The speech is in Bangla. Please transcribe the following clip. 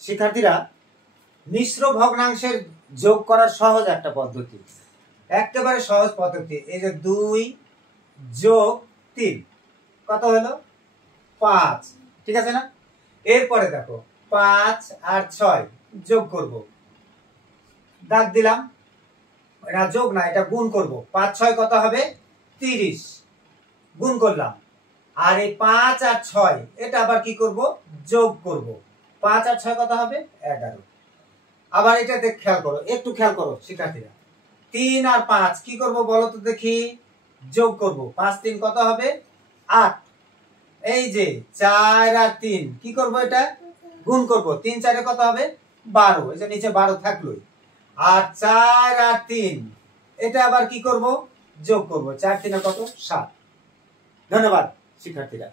শিক্ষার্থীরা, মিশ্র ভগ্নাংশের যোগ করার সহজ একটা পদ্ধতি, একেবারে সহজ পদ্ধতি। এই যে 2 যোগ 3 কত হলো? 5, ঠিক আছে না? এরপরে দেখো 5 আর 6 যোগ করব, দাগ দিলাম। এটা যোগ না, এটা গুণ করব। 5 6 কত হবে? 30, গুণ করলাম। আর এই 5 আর 6 এটা আবার কি করব? যোগ করব। 5 আর 6 কত হবে? 11। আবার এটাতে খেয়াল করো, একটু খেয়াল করো শিক্ষার্থীরা। 3 আর 5 কি করব বলো তো দেখি? যোগ করব। 5 3 কত হবে? 8। এই যে 4 আর 3 কি করব? এটা গুণ করব। 3 4 কত হবে? 12। এই যে নিচে 12 থাকলোই। আর 4 আর 3 এটা আবার কি করব? যোগ করব। 4 3 কত? 7। ধন্যবাদ শিক্ষার্থীরা।